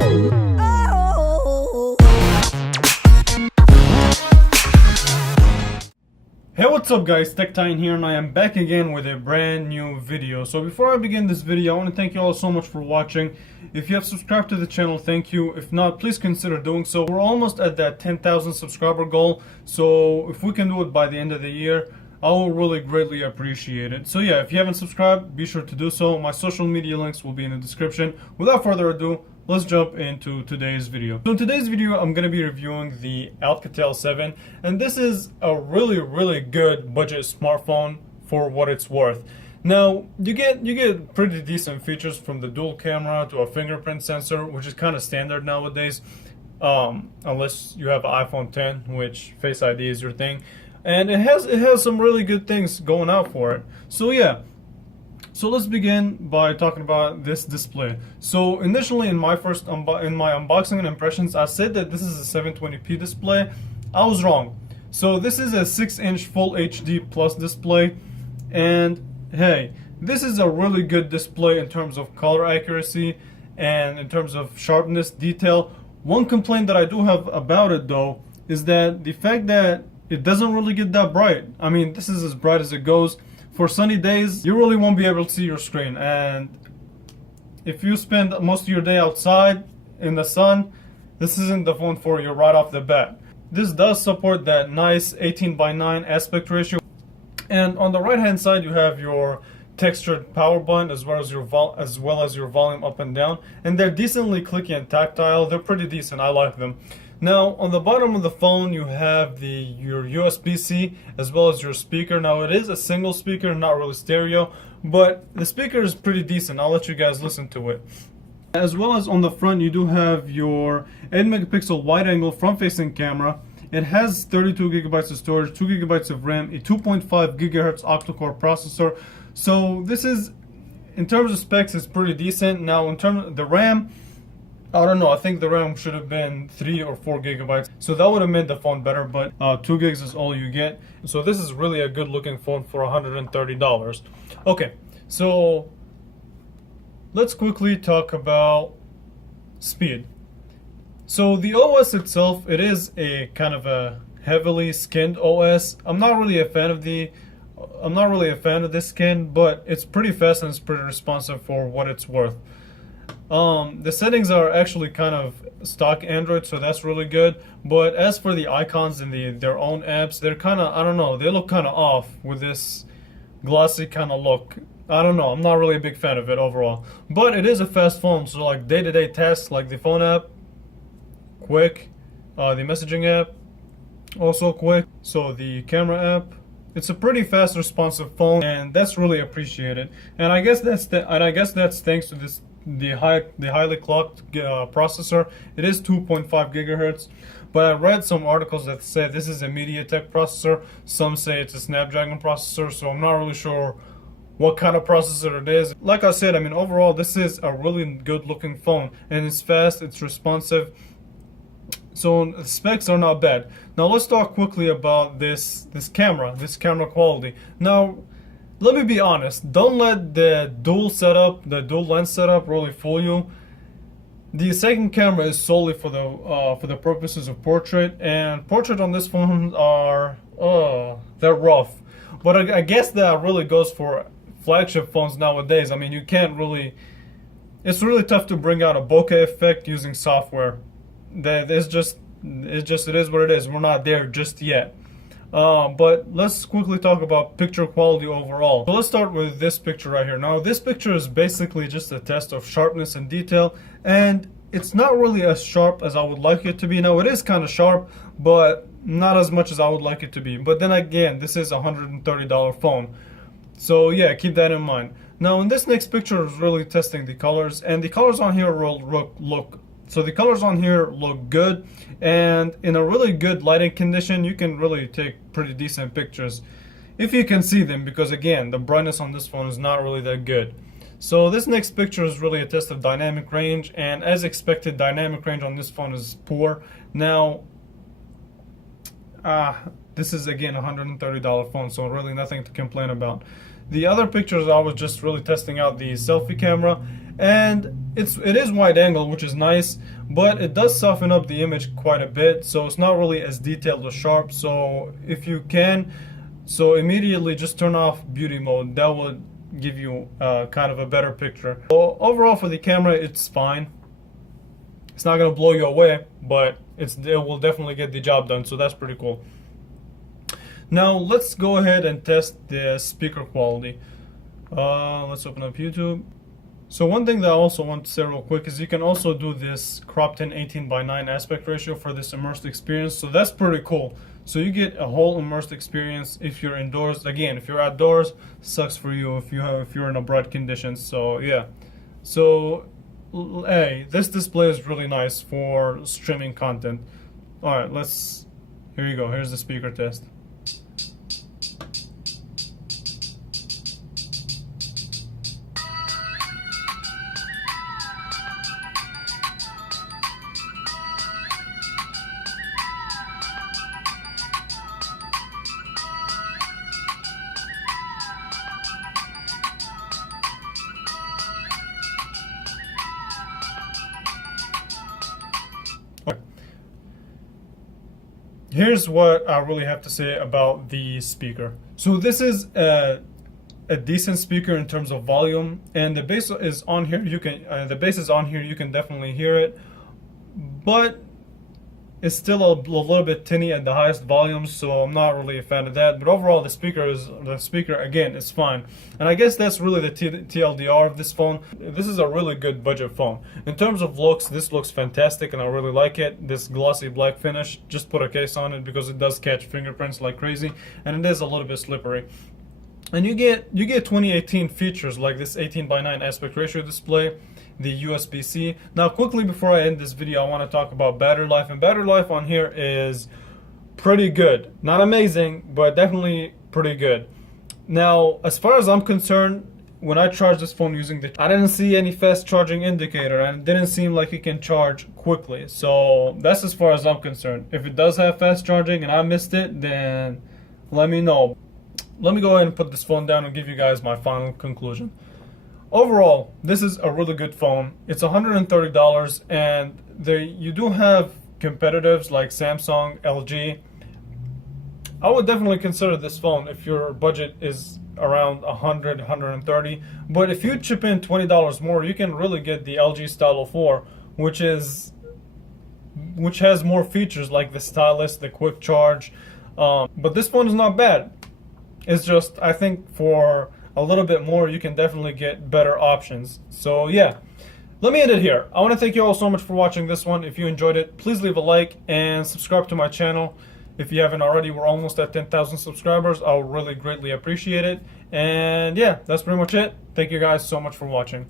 Hey, what's up guys, TechTitan here, and I am back again with a brand new video. So before I begin this video, I want to thank you all so much for watching. If you have subscribed to the channel, thank you. If not, please consider doing so. We're almost at that 10,000 subscriber goal, so if we can do it by the end of the year, I will really greatly appreciate it. So yeah, if you haven't subscribed, be sure to do so. My social media links will be in the description. Without further ado, let's jump into today's video. So in today's video, I'm going to be reviewing the Alcatel 7, and this is a really good budget smartphone for what it's worth. Now, you get pretty decent features, from the dual camera to a fingerprint sensor, which is kind of standard nowadays, unless you have an iPhone 10, which Face ID is your thing. And it has some really good things going out for it. So yeah. So let's begin by talking about this display. So initially in my unboxing and impressions, I said that this is a 720p display. I was wrong. So this is a 6-inch Full HD Plus display, and hey, this is a really good display in terms of color accuracy and in terms of sharpness, detail. One complaint that I do have about it though is that the fact that it doesn't really get that bright. I mean, this is as bright as it goes. For sunny days, you really won't be able to see your screen, and if you spend most of your day outside in the sun, this isn't the phone for you right off the bat. This does support that nice 18:9 aspect ratio, and on the right hand side you have your textured power button as well as your volume up and down, and they're decently clicky and tactile. They're pretty decent. I like them. Now, on the bottom of the phone, you have your USB-C as well as your speaker. Now, it is a single speaker, not really stereo, but the speaker is pretty decent. I'll let you guys listen to it. As well as on the front, you do have your 8 megapixel wide-angle front-facing camera. It has 32 gigabytes of storage, 2 gigabytes of RAM, a 2.5 gigahertz octa-core processor. So this is, in terms of specs, it's pretty decent. Now, in terms of the RAM, I don't know, I think the RAM should have been 3 or 4 gigabytes. So that would have made the phone better, but 2 gigs is all you get. So this is really a good looking phone for $130. Okay, so let's quickly talk about speed. So the OS itself, it is a kind of a heavily skinned OS. I'm not really a fan of this skin, but it's pretty fast and it's pretty responsive for what it's worth. The settings are actually kind of stock Android, so that's really good. But as for the icons and their own apps, they're kind of, I don't know, they look kind of off with this glossy kind of look. I don't know, I'm not really a big fan of it overall. But it is a fast phone, so like day-to-day tasks like the phone app, quick. The messaging app, also quick. So the camera app, it's a pretty fast, responsive phone, and that's really appreciated. And I guess that's thanks to the highly clocked processor. It is 2.5 gigahertz, but I read some articles that say this is a MediaTek processor. Some say it's a Snapdragon processor, so I'm not really sure what kind of processor it is. Like I said, I mean, overall this is a really good looking phone, and it's fast, it's responsive, so the specs are not bad. Now let's talk quickly about this camera quality. Now, let me be honest, don't let the dual lens setup really fool you. The second camera is solely for the purposes of portrait, and portrait on this phone are, they're rough. But I guess that really goes for flagship phones nowadays. I mean, it's really tough to bring out a bokeh effect using software. It is what it is. We're not there just yet. But let's quickly talk about picture quality overall. So let's start with this picture right here. Now, this picture is basically just a test of sharpness and detail, and it's not really as sharp as I would like it to be. Now, it is kind of sharp, but not as much as I would like it to be. But then again, this is a $130 phone. So yeah, keep that in mind. Now, in this next picture is really testing the colors, and the colors on here the colors on here look good, and in a really good lighting condition, you can really take pretty decent pictures if you can see them, because again, the brightness on this phone is not really that good. So this next picture is really a test of dynamic range, and as expected, dynamic range on this phone is poor. Now, this is again a $130 phone, so really nothing to complain about. The other pictures, I was just really testing out the selfie camera, and it is wide angle, which is nice, but it does soften up the image quite a bit, so it's not really as detailed or sharp. So if you can, so immediately just turn off beauty mode. That will give you kind of a better picture. So overall for the camera, it's fine. It's not gonna blow you away, but it will definitely get the job done, so that's pretty cool. Now let's go ahead and test the speaker quality. Let's open up YouTube. So one thing that I also want to say real quick is you can also do this cropped in 18:9 aspect ratio for this immersed experience. So that's pretty cool. So you get a whole immersed experience if you're indoors. Again, if you're outdoors, sucks for you if you're in a bright conditions. So yeah. So hey, this display is really nice for streaming content. All right, here you go. Here's the speaker test. Here's what I really have to say about the speaker. So this is a decent speaker in terms of volume, and the bass is on here. You can definitely hear it, but it's still a little bit tinny at the highest volume, so I'm not really a fan of that. But overall, the speaker again is fine, and I guess that's really the TLDR of this phone. This is a really good budget phone. In terms of looks, this looks fantastic, and I really like it. This glossy black finish. Just put a case on it because it does catch fingerprints like crazy, and it is a little bit slippery. And you get 2018 features like this 18:9 aspect ratio display, the USB-C. Now quickly before I end this video, I want to talk about battery life, and battery life on here is pretty good. Not amazing, but definitely pretty good. Now as far as I'm concerned, when I charged this phone using I didn't see any fast charging indicator, and it didn't seem like it can charge quickly. So that's as far as I'm concerned. If it does have fast charging and I missed it, then let me know. Let me go ahead and put this phone down and give you guys my final conclusion. Overall, this is a really good phone. It's $130, and you do have competitors like Samsung, LG. I would definitely consider this phone if your budget is around 100, 130. But if you chip in $20 more, you can really get the LG Stylo 4, which has more features like the stylus, the quick charge. But this phone is not bad. It's just, I think for a little bit more, you can definitely get better options. So yeah, let me end it here. I want to thank you all so much for watching this one. If you enjoyed it, please leave a like and subscribe to my channel. If you haven't already, we're almost at 10,000 subscribers. I'll really greatly appreciate it. And yeah, that's pretty much it. Thank you guys so much for watching.